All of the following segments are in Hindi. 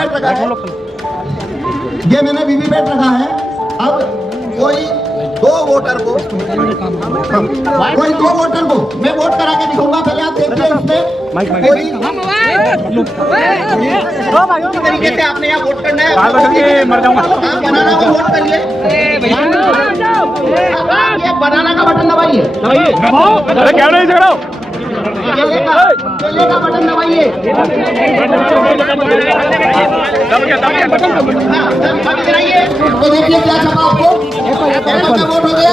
वीवीपैट रखा है, ये मैंने वीवीपैट रखा है। अब कोई दो वोटर को मैं वोट करा के दिखाऊंगा, पहले आप देखिए इसमें कोई तरीके से आपने यहाँ वोट करना है, आप बनाना को वोट करिए, ये बनाना का बटन दबाइए, क्या नहीं झगड़ा केले का बटन दबाइए, तो देखिए क्या छपा आपको, क्या वोट हो गया।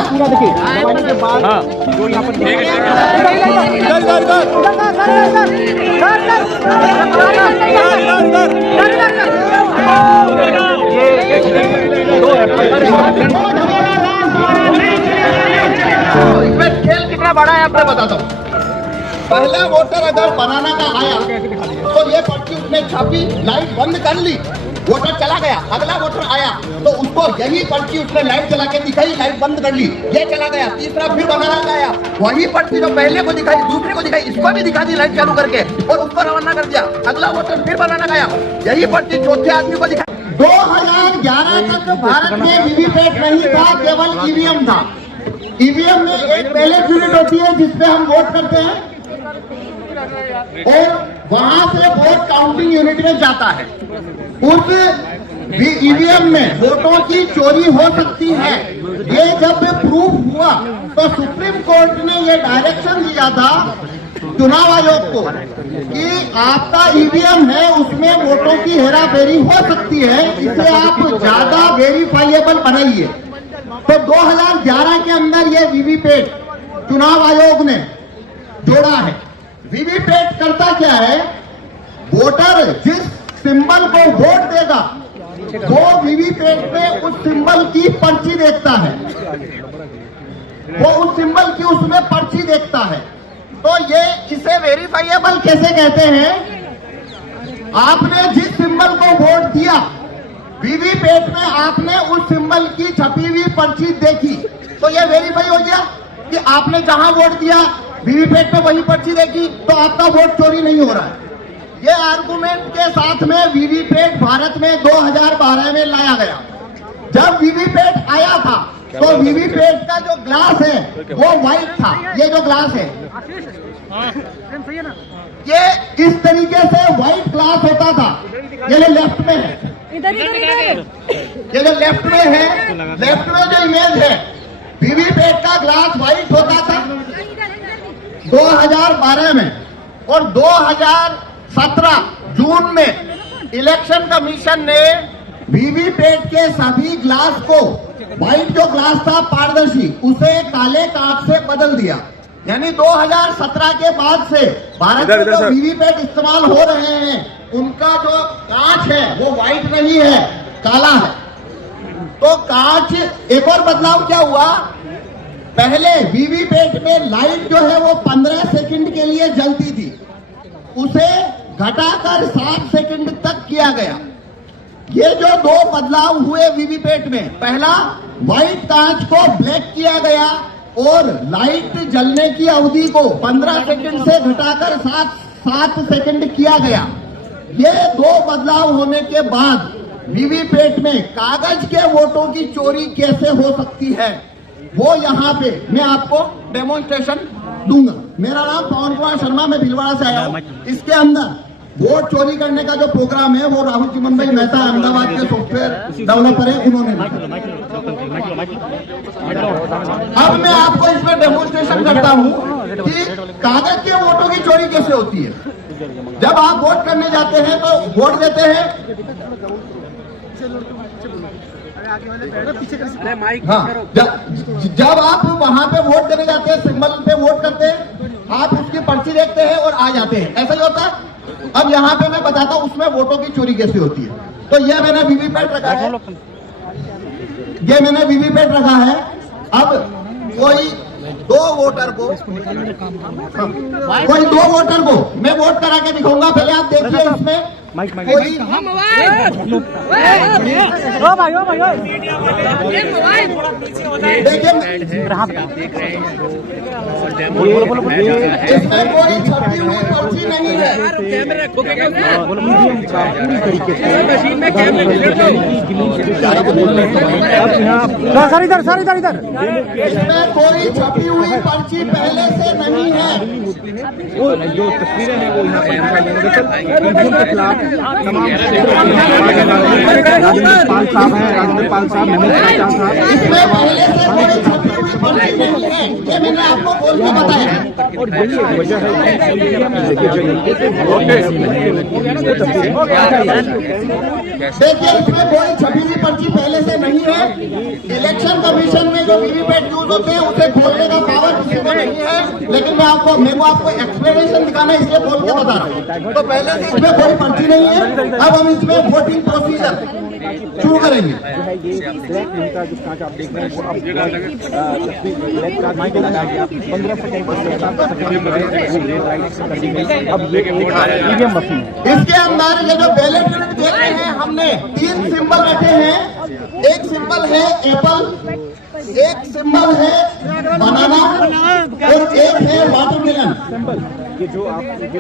इसमें खेल कितना बड़ा है आपको बताता हूँ। पहला वोटर अगर बनाना का आया तो ये पर्ची उसने छापी, लाइट बंद कर ली, वोटर चला गया। अगला वोटर आया तो उसको यही पर्ची उसने लाइट चला के दिखाई, लाइट बंद कर ली, ये चला गया। तीसरा फिर बनाना का आया, वही पर्ची जो पहले को दिखाई, दूसरे को दिखाई, इसको भी दिखा दी लाइट चालू करके और उसको रवाना कर दिया। अगला वोटर फिर बनाना का आया, यही पर्ची चौथे आदमी को दिखाई। 2011 तक भारत में वीवीपैट नहीं था, केवल ईवीएम था। ईवीएम में एक बैलेट यूनिट होती है जिसपे हम वोट करते हैं और वहां से वोट काउंटिंग यूनिट में जाता है। उस ईवीएम में वोटों की चोरी हो सकती है, ये जब प्रूफ हुआ तो सुप्रीम कोर्ट ने ये डायरेक्शन दिया था चुनाव आयोग को कि आपका ईवीएम है उसमें वोटों की हेराफेरी हो सकती है, इसे आप ज्यादा वेरीफाइएबल बनाइए। तो 2011 के अंदर ये वीवीपैट चुनाव आयोग ने जोड़ा है। वीवीपैट करता क्या है, वोटर जिस सिंबल को वोट देगा वो वीवीपैट में उस सिंबल की पर्ची देखता है, वो उस सिंबल की उसमें पर्ची देखता है। तो ये इसे वेरीफाइएबल कैसे कहते हैं, आपने जिस सिंबल को वोट दिया वीवीपैट में आपने उस सिंबल की छपी हुई पर्ची देखी तो ये वेरीफाई हो गया कि आपने जहां वोट दिया वीवीपैट में वही पर्ची देखी तो आपका वोट चोरी नहीं हो रहा है। ये आर्गुमेंट के साथ में वीवीपैट भारत में 2012 में लाया गया। जब वीवीपैट आया था तो वीवीपैट का जो ग्लास है वो व्हाइट था, ये जो ग्लास है ये इस तरीके से व्हाइट ग्लास होता था। ये जो लेफ्ट में है, ये जो लेफ्ट में है, लेफ्ट में जो इमेज है वीवीपैट का ग्लास व्हाइट होता था 2012 में। और 2017 जून में इलेक्शन कमीशन ने वीवीपैट के सभी ग्लास को, व्हाइट जो ग्लास था पारदर्शी, उसे काले कांच से बदल दिया। यानी 2017 के बाद से भारत में जो वीवीपैट इस्तेमाल हो रहे हैं उनका जो कांच है वो व्हाइट नहीं है, काला है। तो कांच, एक और बदलाव क्या हुआ, पहले वीवीपैट में लाइट जो है वो 15 सेकंड के लिए जलती थी, उसे घटाकर 7 सेकंड तक किया गया। ये जो दो बदलाव हुए वीवीपैट में, पहला व्हाइट कांच को ब्लैक किया गया और लाइट जलने की अवधि को 15 सेकंड से घटाकर 7 सेकंड किया गया। ये दो बदलाव होने के बाद वीवीपैट में कागज के वोटों की चोरी कैसे हो सकती है वो यहाँ पे मैं आपको डेमोन्स्ट्रेशन दूंगा। मेरा नाम पवन कुमार शर्मा, मैं भीलवाड़ा से आया हूँ। इसके अंदर वोट चोरी करने का जो प्रोग्राम है वो राहुल चिमन भाई मेहता अहमदाबाद के सॉफ्टवेयर डेवलपर है, उन्होंने। अब मैं आपको इसमें डेमोन्स्ट्रेशन करता हूँ कि कागज के वोटों की चोरी कैसे होती है। जब आप वोट करने जाते हैं तो वोट देते हैं, हाँ, जब आप वहां पे वोट देने जाते हैं, सिंबल पे वोट करते हैं, आप उसकी पर्ची देखते हैं और आ जाते हैं, ऐसा ही होता है। अब यहाँ पे मैं बताता हूँ उसमें वोटों की चोरी कैसे होती है। तो ये मैंने वीवीपैट रखा है, ये मैंने वीवीपैट रखा है। अब कोई दो वोटर को मैं वोट करा के दिखाऊंगा, पहले आप देखिए इसमें कोई इसमें कोई छपी हुई पर्ची नहीं है। सर इधर इसमें कोई छपी हुई पर्ची पहले से नहीं है। जो तस्वीरें हैं वो यहाँ पर राजेंद्र पाल साहब हैं, राजेंद्र पाल साहब, महमूद चाचा साहब। इसमें पहले से कोई छपी हुई पर्ची नहीं है, ये मैंने आपको बोल के बताया। और यही वजह है देखिए इसमें कोई छपी हुई पर्ची पहले से नहीं है। इलेक्शन कमीशन में जो वीवीपैट यूज होते हैं उसे खोलने का पावर किसी को नहीं है, लेकिन मेरे को आपको एक्सप्लेनेशन दिखाना है इसलिए बोल के बता रहा हूँ। तो पहले से इसमें कोई पर्ची नहीं है। अब हम इसमें वोटिंग प्रोसीजर शुरू करेंगे। आप देख रहे हैं वो अब ईवीएम मशीन इसके अंदर ये जो बैलेट यूनिट देख रहे हैं हमने 3 सिंबल रखे हैं। एक सिंबल है एप्पल, एक सिंबल है बनाना और एक है वाटरमेलन। ये जो आप जो देखें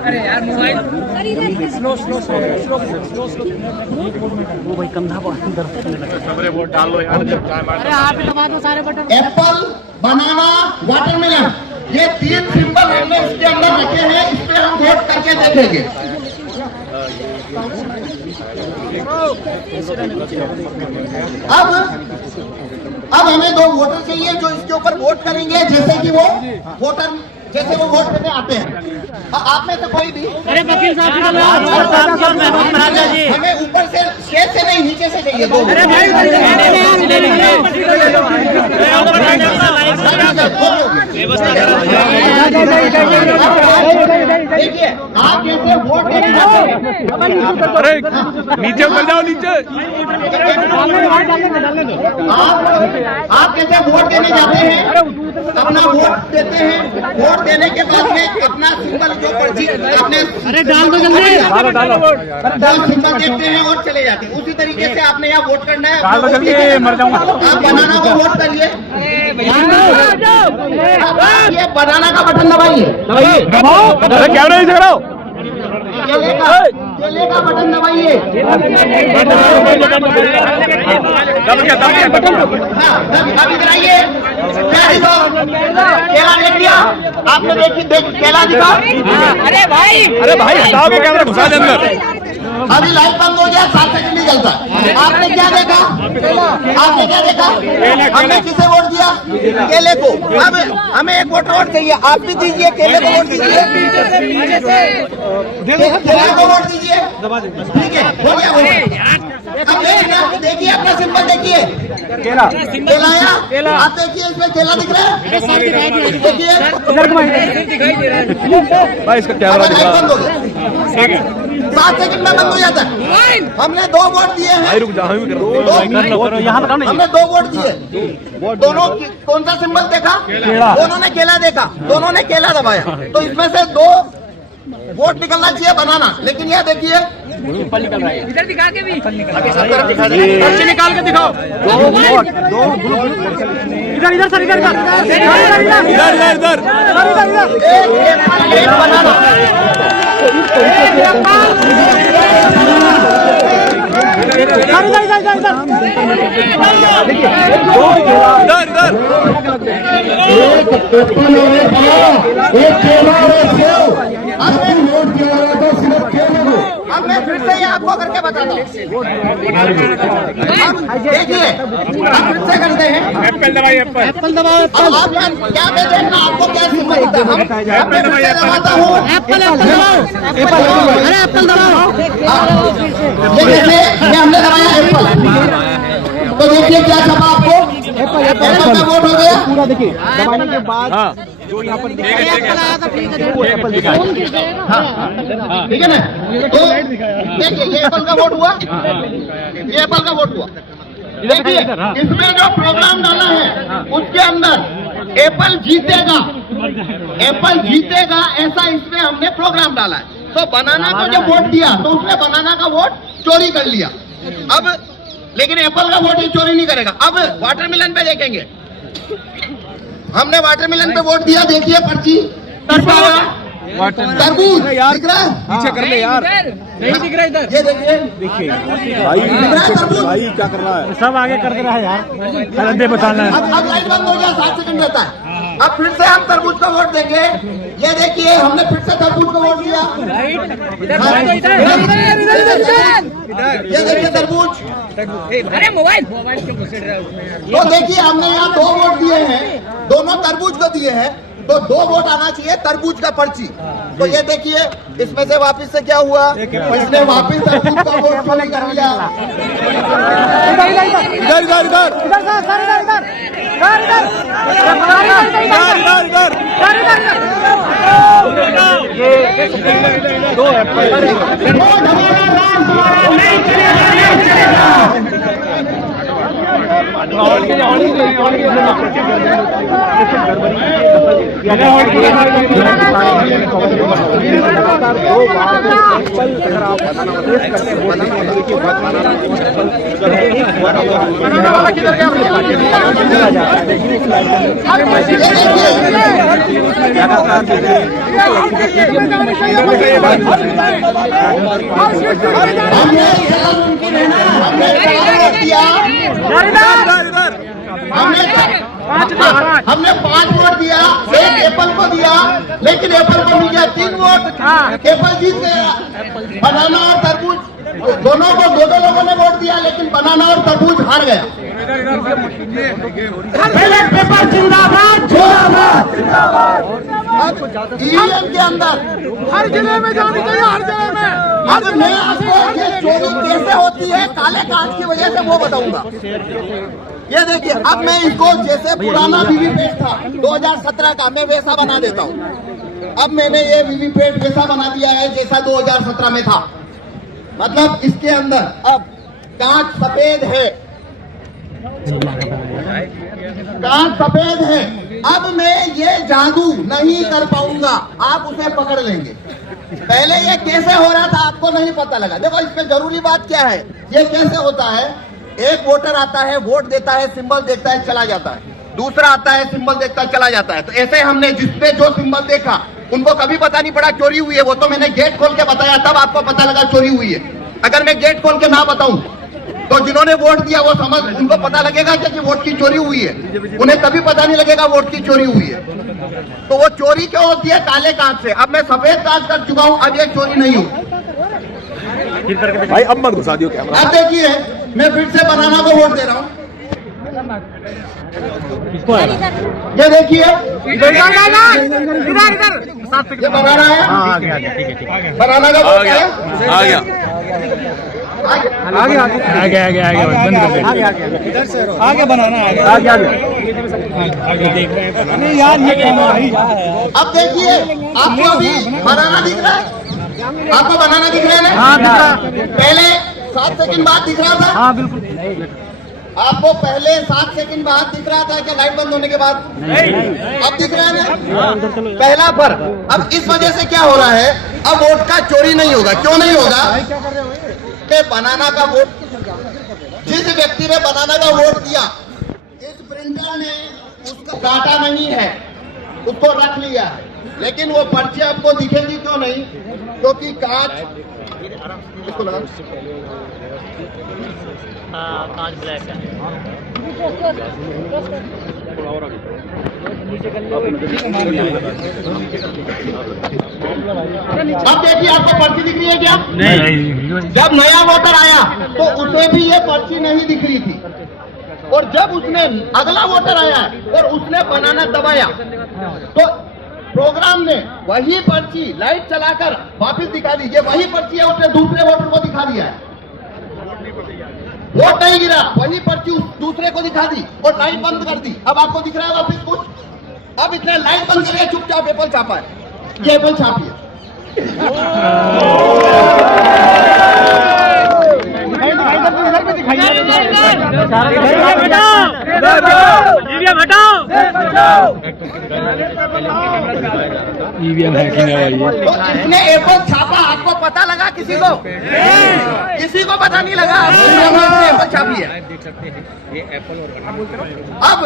अरे यार मोबाइल स्लो वो भाई कंधा अंदर सबरे वोट डाल लो यार जब टाइम आ। अरे आप ही दबा दो सारे बटन। एप्पल, बनाना, वाटरमेलन, ये 3 सिंबल हमने इसके अंदर रखे हैं। इस पे हम वोट करके देखेंगे। अब हमें 2 वोटर चाहिए जो इसके ऊपर वोट करेंगे, जैसे कि वो वोटर जैसे वो वोट देने आते हैं। आप में से कोई भी अरे वकील साहब हमें ऊपर से स्टेज से नहीं नीचे से चाहिए। अरे भाई देखिए आप जैसे वोट देने जाते हैं। अरे नीचे उतर जाओ नीचे। आप कैसे वोट देने जाते हैं, अपना वोट देते हैं। वोट देने के बाद में अपना सिंबल जो पर्ची अपने अरे डाल दो जल्दी। सिंबल देखते हैं और चले जाते हैं। उसी तरीके से आपने यहाँ वोट करना है। डाल दो जल्दी, मर जाऊंगा। आप बनाना को वोट करिए। ये बनाना का बटन दबाइए। अरे कैमरा नहीं झगड़ाओ। केले का बटन दबाइए। अब इधर आइए। केला देख लिया आपने? केला दिखा। अरे भाई हटाओ के कैमरा घुसा दे अंदर। अभी लाइट बंद हो गया, 7 सेकंड नहीं चलता। आपने क्या देखा? आपने क्या देखा? हमने किसे वोट दिया? केले को। अब हमें एक वोट चाहिए, आप भी दीजिए। केले को वोट दीजिए। केले को वोट दीजिए। ठीक है, हो गया। अब देखिए अपना सिंबल देखिए। केला केला आया? आप देखिए इसमें केला दिख रहा है। देखिए भाई इसका कैमरा लाइट बंद हो गया। 7 सेकंड में बंद हो जाता है। हमने 2 वोट दिए हैं। रुक जाओ हमने 2 वोट दिए। दोनों कौन सा सिंबल देखा? दोनों ने केला देखा, दोनों ने केला दबाया। तो इसमें से 2 वोट निकलना चाहिए बनाना। लेकिन यह देखिए इधर दिखा के भी पर्ची निकाल के दिखाओ। इधर सर इधर एक बनाना। अब मैं फिर से ये आपको करके बताता हूँ। देखिए आप फिर से करते हैं। एप्पल दबाइए एप्पल। एप्पल दबाओ। अब आप क्या देखना आपको क्या सिंबल दिखता है? अब मैं फिर से दबाता हूँ। एप्पल दबाओ। अरे एप्पल दबाओ। ये देखिए ये हमने दबाया एप्पल। तो देखिए क्या छपा आपको? एप्पल का वोट हो गया। पूरा देखिए दबाने के बाद जो यहाँ पर एप्पल आया तो ठीक है। ठीक है ना? तो देखिए ये एप्पल का वोट हुआ। ये एप्पल का वोट हुआ। देखिए इसमें जो प्रोग्राम डाला है उसके अंदर एप्पल जीतेगा, एप्पल जीतेगा ऐसा इसमें हमने प्रोग्राम डाला है। तो बनाना को जब वोट दिया तो उसने बनाना का वोट चोरी कर लिया। अब लेकिन एप्पल का वोट ये चोरी नहीं करेगा। अब वाटरमेलन पे देखेंगे, हमने वाटरमेलन पे वोट दिया, देखिए पर्ची तरबूज दिख रहा है, पीछे कर ले यार, नहीं दिख रहा इधर। ये देखिए भाई क्या कर रहा है, सब आगे कर दे रहा है यार, अंधे बताना है। अब लाइट बंद हो गया, 7 सेकंड रहता है। अब फिर से हम तरबूज का वोट देंगे। ये देखिए हमने फिर से तरबूज को वोट दिया। ये देखिए तरबूज, अरे मोबाइल तो देखिए हमने यहाँ 2 वोट दिए हैं, दोनों तरबूज को दिए हैं, तो 2 वोट आना चाहिए तरबूज का पर्ची। तो ये देखिए इसमें से वापस से क्या हुआ, इसने वापस तरबूज का वोट चोरी कर लिया। इधर इधर इधर दो हमने 5 वोट दिया, 1 एप्पल को दिया, लेकिन एप्पल को मिल गया 3 वोट, एप्पल जीत गया। बनाना और तरबूज दोनों को 2 लोगों ने वोट दिया, लेकिन बनाना और तरबूज हार गया। पेपर जिंदाबाद, ईवीएम के अंदर हर जिले में जानी चाहिए, हर जिले में। अब मैं आपको ये चोरी कैसे होती है काले कार्ड की वजह से वो बताऊंगा। ये देखिए अब मैं इसको जैसे पुराना वीवीपैट था 2017 का, मैं वैसा बना देता हूँ। अब मैंने ये वीवीपैट वैसा बना दिया है जैसा 2017 में था। मतलब इसके अंदर अब कांच सफेद है, कांच सफेद है। अब मैं ये जादू नहीं कर पाऊंगा, आप उसे पकड़ लेंगे। पहले ये कैसे हो रहा था आपको नहीं पता लगा। देखो इसमें जरूरी बात क्या है, ये कैसे होता है, एक वोटर आता है, वोट देता है, सिंबल देखता है, चला जाता है। दूसरा आता है, सिंबल देखता है, चला जाता है। तो ऐसे हमने जिसने जो सिंबल देखा उनको कभी पता नहीं पड़ा चोरी हुई है। वो तो मैंने गेट खोल के बताया, तब आपको पता लगा चोरी हुई है। अगर मैं गेट खोल के ना बताऊं तो जिन्होंने वोट दिया वो समझ, उनको पता लगेगा कि वोट की चोरी हुई है, उन्हें कभी पता नहीं लगेगा वोट की चोरी हुई है। तो वो चोरी क्यों होती है, काले कांच से। अब मैं सफेद कांच कर चुका हूं, अब ये चोरी नहीं होगी। भाई अब मत घुसा दियो कैमरा। अब देखिए मैं फिर से बनाना को वोट दे रहा हूँ। ये देखिए ये बनाना है, बनाना का वोट है, आ गया बंद कर दे, आगे बनाना आगे देख रहे हैं। नहीं यार ये अब देखिए आपको अभी बनाना दिख रहा है, आपको बनाना दिख रहा है ना? हाँ दिख रहा। पहले 7 सेकंड बाद दिख रहा था। हाँ बिल्कुल। आपको पहले 7 सेकंड बाद दिख रहा था क्या लाइट बंद होने के बाद? अब दिख रहा है ना पहला पर। अब इस वजह से क्या हो रहा है, अब वोट का चोरी नहीं होगा। क्यों नहीं होगा कि बनाना का वोट, जिस व्यक्ति ने बनाना का वोट दिया, इस प्रिंटर ने उसका डाटा नहीं है, उसको रख लिया है। लेकिन वो पर्ची आपको दिखेगी क्यों नहीं, क्योंकि कांच इसको लगा, कांच ब्लैक है। अब देखिए आपको पर्ची दिख रही है क्या? नहीं। जब नया वोटर आया तो उसे भी ये पर्ची नहीं दिख रही थी, और जब उसने अगला वोटर आया और उसने बनाना दबाया तो प्रोग्राम ने वही पर्ची लाइट चलाकर वापस दिखा दी। ये वही पर्ची है, उसने दूसरे वोटर को दिखा दिया है। वोट नहीं गिरा, वही पर्ची दूसरे को दिखा दी और लाइट बंद कर दी। अब आपको दिख रहा है वापस कुछ, अब इसने लाइट बंद करके चुपचाप एप्पल छापा है। ये एप्पल छापी है। ईवीएम हटाओ। ईवीएम हैकिंग है भाई। तो इसने एप्पल छापा, आपको पता लगा? किसी को पता नहीं लगा? एप्पल छापी है। अब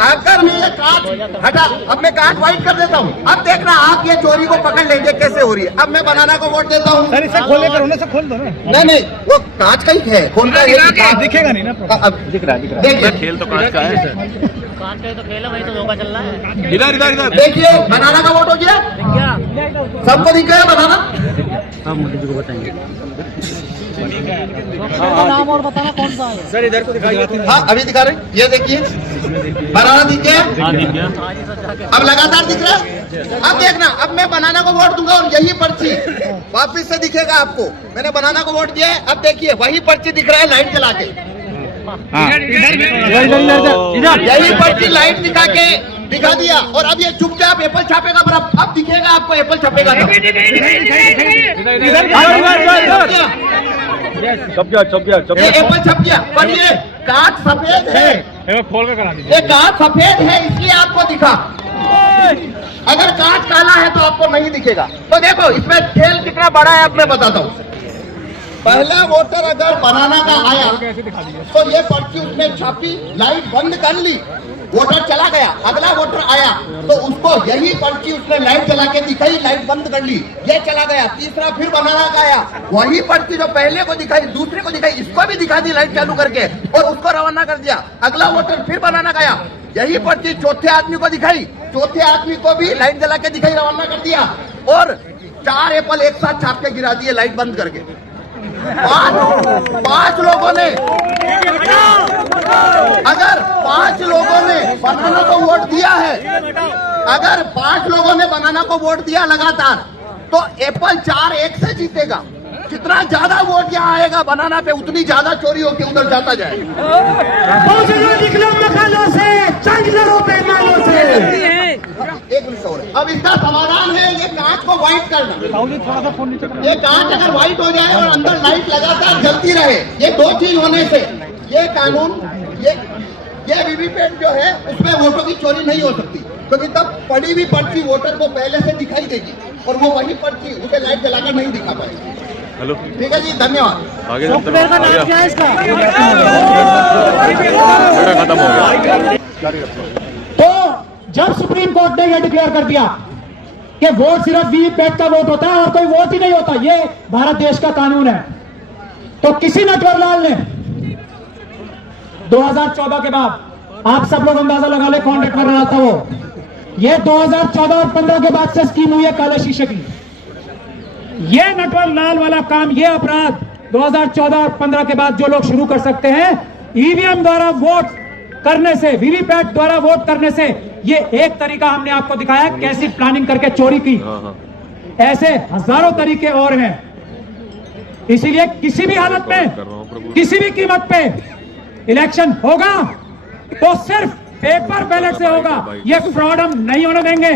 अगर मैं ये कांच हटा, अब मैं कांच व्हाइट कर देता हूँ। अब देखना आप ये चोरी को पकड़ लेंगे कैसे हो रही है। अब मैं बनाना को वोट देता हूँ। इसे खोले करो ना, खोल दो ना। नहीं, वो कांच का ही है, खोलना ये दिखेगा नहीं ना। अब दिख रहा देखिए, खेल तो कांच का है। कांच का तो खेल है, वही तो धोखा चल रहा है। इधर इधर इधर देखिए बनाना का वोट हो गया। क्या सबको दिख गया बनाना? हम मोदी जी को बताएंगे। नाम और बताना कौन सा है। सर इधर को दिखाइए। हाँ अभी दिखा रहे, ये देखिए बनाना दिख गया। हाँ दिख गया। अब लगातार दिख रहा है। अब देखना, अब मैं बनाना को वोट दूंगा और यही पर्ची वापिस से दिखेगा आपको। मैंने बनाना को वोट दिया है। अब देखिए वही पर्ची दिख रहा है लाइट जला के। यही पर्ची लाइट दिखा दिया और अब ये चुपचाप एप्पल छापेगा। पर अब दिखेगा आपको एप्पल छपेगा। छप गया ये एप्पल छप गया, पर ये कांच सफेद है। खोल कर करा ये कांच सफेद है इसलिए आपको दिखा। अगर कांच काला है तो आपको नहीं दिखेगा। तो देखो इसमें खेल कितना बड़ा है, अब मैं बताता हूँ। पहला वोटर अगर बनाना का आया तो ये पर्ची उसने छापी, लाइट बंद कर ली, वोटर चला गया। अगला वोटर आया तो उसको यही पर्ची उसने लाइट जला के दिखाई, लाइट बंद कर ली, ये चला गया। तीसरा फिर बनाना का आया, वही पर्ची जो पहले को दिखाई दूसरे को दिखाई, इसको भी दिखा दी लाइट चालू करके और उसको रवाना कर दिया। अगला वोटर फिर बनाना का आया, यही पर्ची चौथे आदमी को दिखाई, चौथे आदमी को भी लाइट जला के दिखाई, रवाना कर दिया और 4 एप्पल एक साथ छाप के गिरा दिए लाइट बंद करके। पांच लोगों ने, अगर 5 लोगों ने बनाना को वोट दिया है, अगर 5 लोगों ने बनाना को वोट दिया लगातार, तो एप्पल 4-1 से जीतेगा। जितना ज्यादा वोट यहाँ आएगा बनाना पे, उतनी ज्यादा चोरी होकर उधर जाता जाएगा। एक मिनट और, अब इसका समाधान है ये कांच को व्हाइट करना। ये कांच अगर व्हाइट हो जाए और अंदर लाइट लगातार जलती रहे, ये 2 चीज होने से ये कानून, ये वीवीपैट जो है उसमें वोटों की चोरी नहीं हो सकती, क्योंकि तब पड़ी हुई पर्ची वोटर को पहले से दिखाई देगी और वो वही पर्ची उसे लाइट जलाकर नहीं दिखा पाएगी। हेलो ठीक है जी, धन्यवाद। आगे सॉफ्टवेयर का नाम क्या है इसका? खत्म हो गया। तो जब सुप्रीम कोर्ट ने यह डिक्लेयर कर दिया कि वोट सिर्फ वीवीपैट का वोट होता है और कोई वोट ही नहीं होता, ये भारत देश का कानून है, तो किसी नटवरलाल ने 2014 के बाद, आप सब लोग अंदाजा लगा ले कौन नटवरलाल था वो, ये 2014 और 15 के बाद से स्कीम हुई है काले शीशे की। ये नटवरलाल वाला काम, ये अपराध 2014 और 15 के बाद जो लोग शुरू कर सकते हैं, ईवीएम द्वारा वोट करने से, वीवीपैट द्वारा वोट करने से, ये एक तरीका हमने आपको दिखाया कैसी प्लानिंग करके चोरी की। ऐसे हजारों तरीके और हैं। इसीलिए किसी भी हालत में, किसी भी कीमत पे इलेक्शन होगा तो सिर्फ पेपर बैलेट से होगा। ये फ्रॉड हम नहीं होने देंगे।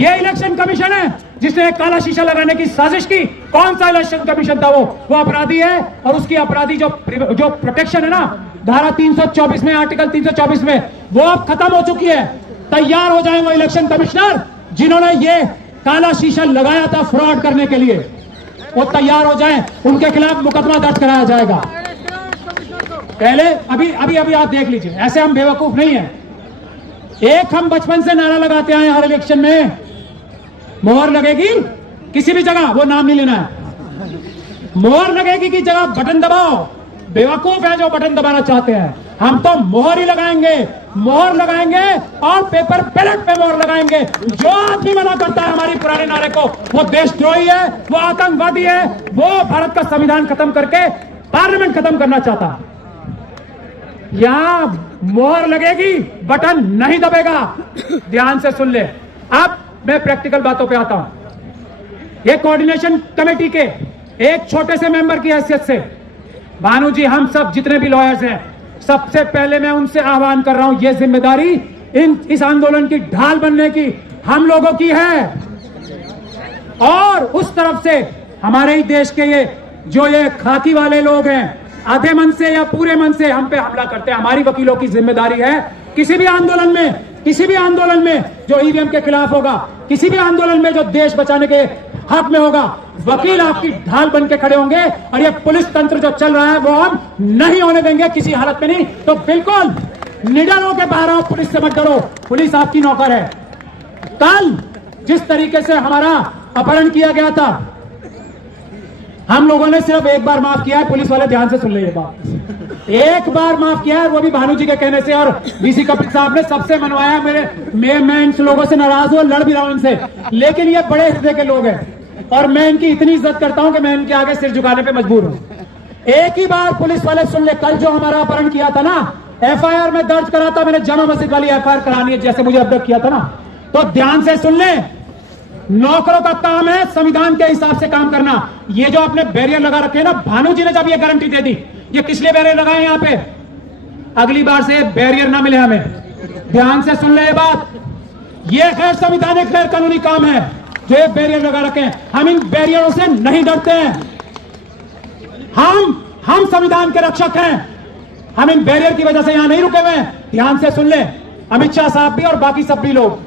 ये इलेक्शन कमीशन है जिसने काला शीशा लगाने की साजिश की। कौन सा इलेक्शन कमीशन था वो अपराधी है और उसकी अपराधी जो प्रोटेक्शन है ना, धारा 324 में, आर्टिकल 324 में, वो अब खत्म हो चुकी है। तैयार हो जाए वो इलेक्शन कमिश्नर जिन्होंने ये काला शीशा लगाया था फ्रॉड करने के लिए, वो तैयार हो जाए, उनके खिलाफ मुकदमा दर्ज कराया जाएगा। पहले अभी आप देख लीजिए, ऐसे हम बेवकूफ नहीं है। एक हम बचपन से नारा लगाते आए हर इलेक्शन में, मोहर लगेगी किसी भी जगह, वो नाम नहीं लेना है, मोहर लगेगी की जगह बटन दबाओ। बेवकूफ है जो बटन दबाना चाहते हैं। हम तो मोहर ही लगाएंगे, मोहर लगाएंगे और पेपर बैलेट पे मोहर लगाएंगे। जो आदमी मना करता है हमारी पुराने नारे को, वो देशद्रोही है, वो आतंकवादी है, वो भारत का संविधान खत्म करके पार्लियामेंट खत्म करना चाहता है। यहां मोहर लगेगी, बटन नहीं दबेगा। ध्यान से सुन ले। अब मैं प्रैक्टिकल बातों पे आता हूं। ये कोऑर्डिनेशन कमेटी के एक छोटे से मेंबर की हैसियत से, भानु जी, हम सब जितने भी लॉयर्स हैं, सबसे पहले मैं उनसे आह्वान कर रहा हूं, ये जिम्मेदारी इस आंदोलन की ढाल बनने की हम लोगों की है। और उस तरफ से हमारे ही देश के ये खाकी वाले लोग हैं, आधे मन से या पूरे मन से हम पे हमला करते हैं। हमारी वकीलों की जिम्मेदारी है किसी भी आंदोलन में जो ईवीएम के खिलाफ होगा, किसी भी आंदोलन में जो देश बचाने के हक में होगा, वकील आपकी ढाल बन के खड़े होंगे। और ये पुलिस तंत्र जो चल रहा है वो हम नहीं होने देंगे किसी हालत में नहीं। तो बिल्कुल निडर होकर बाहर आओ, पुलिस से मत डरो, पुलिस आपकी नौकर है। कल जिस तरीके से हमारा अपहरण किया गया था, हम लोगों ने सिर्फ एक बार माफ किया है। पुलिस वाले ध्यान से सुन ले ये बात, एक बार माफ किया है, वो भी भानु जी के कहने से, और डीसी कपिल साहब ने सबसे मनवाया। मैं इन लोगों से नाराज हूं, लड़ भी रहा हूं इनसे, लेकिन ये बड़े हृदय के लोग हैं और मैं इनकी इतनी इज्जत करता हूं कि मैं इनके आगे सिर झुकाने पे मजबूर हूं। एक ही बार पुलिस वाले सुन ले, कल जो हमारा अपहरण किया था ना, एफआईआर में दर्ज करा था मैंने, जामा मस्जिद वाली एफआईआर करानी है जैसे मुझे अबडक्ट किया था ना। तो ध्यान से सुन ले, नौकरों का काम है संविधान के हिसाब से काम करना। ये जो आपने बैरियर लगा रखे हैं ना, भानु जी ने जब ये गारंटी दे दी, ये किस लिए बैरियर लगाए यहाँ पे, अगली बार से बैरियर ना मिले हमें। ध्यान से सुन ले ये बात, ये गैर संवैधानिक गैर कानूनी काम है जो ये बैरियर लगा रखे हैं। हम इन बैरियरों से नहीं डरते हैं, हम संविधान के रक्षक हैं, हम इन बैरियर की वजह से यहां नहीं रुके हुए हैं। ध्यान से सुन ले, अमित शाह साहब भी और बाकी सब भी लोग,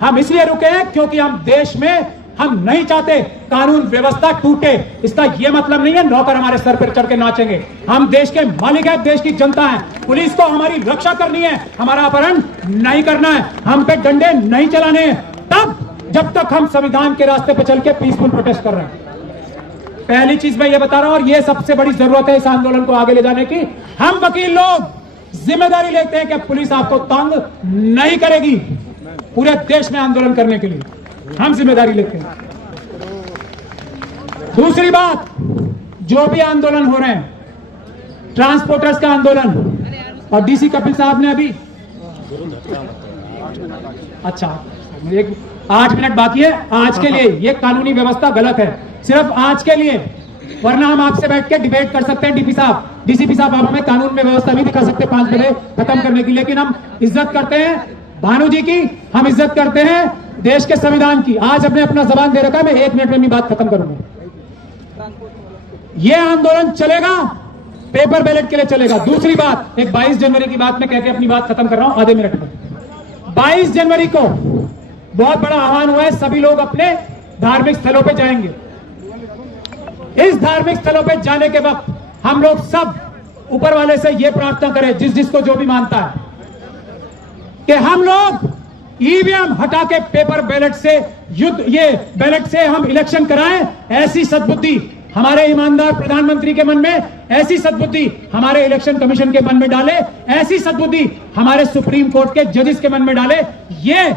हम इसलिए रुके हैं क्योंकि हम देश में हम नहीं चाहते कानून व्यवस्था टूटे। इसका यह मतलब नहीं है नौकर हमारे सर पर चढ़ के नाचेंगे। हम देश के मालिक हैं, देश की जनता है, पुलिस को हमारी रक्षा करनी है, हमारा अपहरण नहीं करना है, हम पे डंडे नहीं चलाने हैं, तब जब तक हम संविधान के रास्ते पर चल के पीसफुल प्रोटेस्ट कर रहे हैं। पहली चीज मैं ये बता रहा हूं, और ये सबसे बड़ी जरूरत है इस आंदोलन को आगे ले जाने की। हम वकील लोग जिम्मेदारी लेते हैं कि पुलिस आपको तंग नहीं करेगी। पूरे देश में आंदोलन करने के लिए हम जिम्मेदारी लेते हैं। दूसरी बात, जो भी आंदोलन हो रहे हैं, ट्रांसपोर्टर्स का आंदोलन, और डीसी कपिल साहब ने अभी, अच्छा 8 मिनट बाकी है आज के लिए, ये कानूनी व्यवस्था गलत है, सिर्फ आज के लिए, वरना हम आपसे बैठ के डिबेट कर सकते हैं। डीसीपी साहब आप हमें कानून में व्यवस्था भी दिखा सकते हैं 5 बजे खत्म करने की, लेकिन हम इज्जत करते हैं भानु जी की, हम इज्जत करते हैं देश के संविधान की। आज हमने अपना जबान दे रखा है, मैं 1 मिनट में अपनी बात खत्म करूंगा। यह आंदोलन चलेगा, पेपर बैलेट के लिए चलेगा। दूसरी बात, एक 22 जनवरी की बात मैं कहकर अपनी बात खत्म कर रहा हूं आधे मिनट में। 22 जनवरी को बहुत बड़ा आह्वान हुआ है, सभी लोग अपने धार्मिक स्थलों पर जाएंगे। इस धार्मिक स्थलों पर जाने के वक्त हम लोग सब ऊपर वाले से यह प्रार्थना करें, जिसको जो भी मानता है, कि हम लोग ईवीएम हटा के पेपर बैलेट से ये बैलेट से हम इलेक्शन कराएं। ऐसी सद्बुद्धि हमारे ईमानदार प्रधानमंत्री के मन में, ऐसी सद्बुद्धि हमारे इलेक्शन कमीशन के मन में डाले, ऐसी सद्बुद्धि हमारे सुप्रीम कोर्ट के जजेस के मन में डाले। ये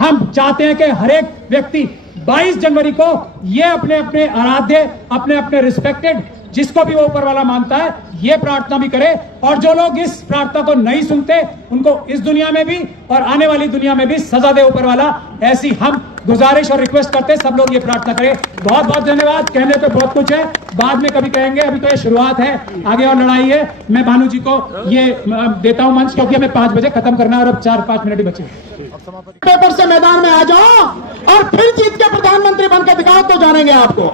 हम चाहते हैं कि हर एक व्यक्ति 22 जनवरी को ये अपने अपने आराध्य, अपने अपने रिस्पेक्टेड, जिसको भी वो ऊपर वाला मानता है, ये प्रार्थना भी करे। और जो लोग इस प्रार्थना को नहीं सुनते, उनको इस दुनिया में भी और आने वाली दुनिया में भी सजा दे ऊपर वाला, ऐसी हम गुजारिश और रिक्वेस्ट करते हैं। सब लोग ये प्रार्थना करें। बहुत बहुत धन्यवाद। कहने तो बहुत कुछ है, बाद में कभी कहेंगे, अभी तो ये शुरुआत है, आगे और लड़ाई है। मैं भानु जी को ये देता हूं मंच, क्योंकि हमें 5 बजे खत्म करना है और अब 4-5 मिनट ही बचे। पेपर से मैदान में आ जाओ और फिर जीत के प्रधानमंत्री बनकर दिखाओ तो जानेंगे आपको,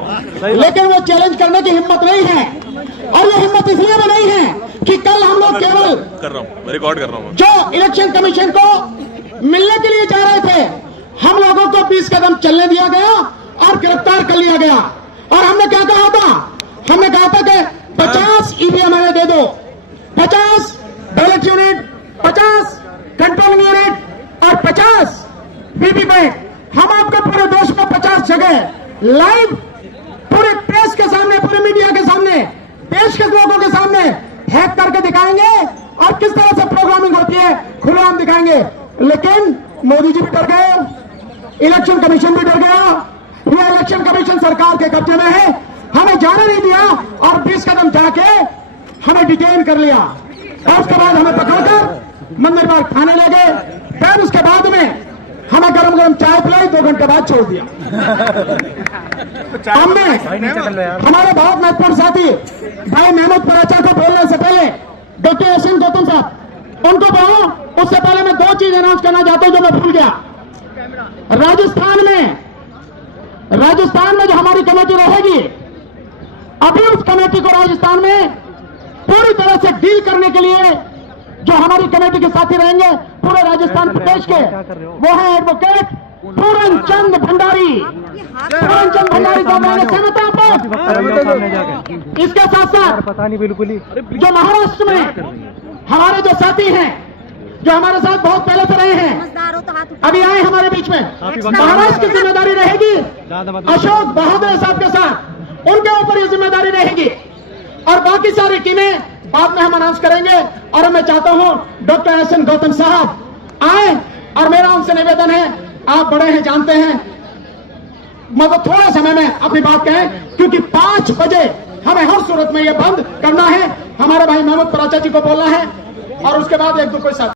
लेकिन वो चैलेंज करने की हिम्मत नहीं है। और ये हिम्मत इसलिए भी नहीं है कि कल हम लोग केवल रिकॉर्ड कर रहा हूं जो इलेक्शन कमीशन को मिलने के लिए जा रहे थे, हम लोगों को 20 कदम चलने दिया गया और गिरफ्तार कर लिया गया। और हमने क्या कहा था? हमने कहा था कि 50 ईवीएम हमें दे दो, 50 बैलेट यूनिट, 50 कंट्रोलिंग यूनिट और 50 वीवीपैट। हम आपको पूरे देश में 50 जगह लाइव पूरे प्रेस के सामने, पूरे मीडिया के सामने, देश के लोगों के सामने हैक करके दिखाएंगे और किस तरह से प्रोग्रामिंग होती है खुलेआम दिखाएंगे। लेकिन मोदी जी भी डर गए, इलेक्शन कमीशन भी डर गया। ये इलेक्शन कमीशन सरकार के कब्जे में है, हमें जाने नहीं दिया और 20 कदम जाके हमें डिटेन कर लिया और उसके बाद हमें पकड़कर मंदिर पार्क थाने ले गए। फिर उसके बाद में हमें गरम गरम चाय पिलाई, 2 घंटे बाद छोड़ दिया। हमने हमारे बहुत महत्वपूर्ण साथी भाई महमूद पराचा को बोलने से पहले डॉक्टर यशवंत गौतम साहब उनको बोलो, उससे पहले मैं 2 चीज अनाउंस करना चाहता हूं जो मैं भूल गया। राजस्थान में जो हमारी कमेटी रहेगी, अभी उस कमेटी को राजस्थान में पूरी तरह से डील करने के लिए जो हमारी कमेटी के साथी रहेंगे पूरे राजस्थान प्रदेश के, वो है एडवोकेट पूरन चंद भंडारी। पूरन चंद भंडारी साहब आने सहमत हैं आप? इसके साथ साथ पता नहीं बिल्कुल ही जो महाराष्ट्र में हमारे जो साथी हैं, जो हमारे साथ बहुत पहले से रहे हैं, अभी आए हमारे बीच में, महाराष्ट्र की जिम्मेदारी रहेगी अशोक बहादुर साहब के साथ, उनके ऊपर ये जिम्मेदारी रहेगी। और बाकी सारी टीमें बाद में हम अनाउंस करेंगे। और मैं चाहता हूं डॉक्टर एस.एन. गौतम साहब आए, और मेरा उनसे निवेदन है, आप बड़े हैं, जानते हैं, मतलब थोड़ा समय में अपनी बात कहें, क्योंकि 5 बजे हमें हर सूरत में ये बंद करना है। हमारे भाई मोहम्मद पराचा जी को बोलना है, और उसके बाद एक दो कोई साथ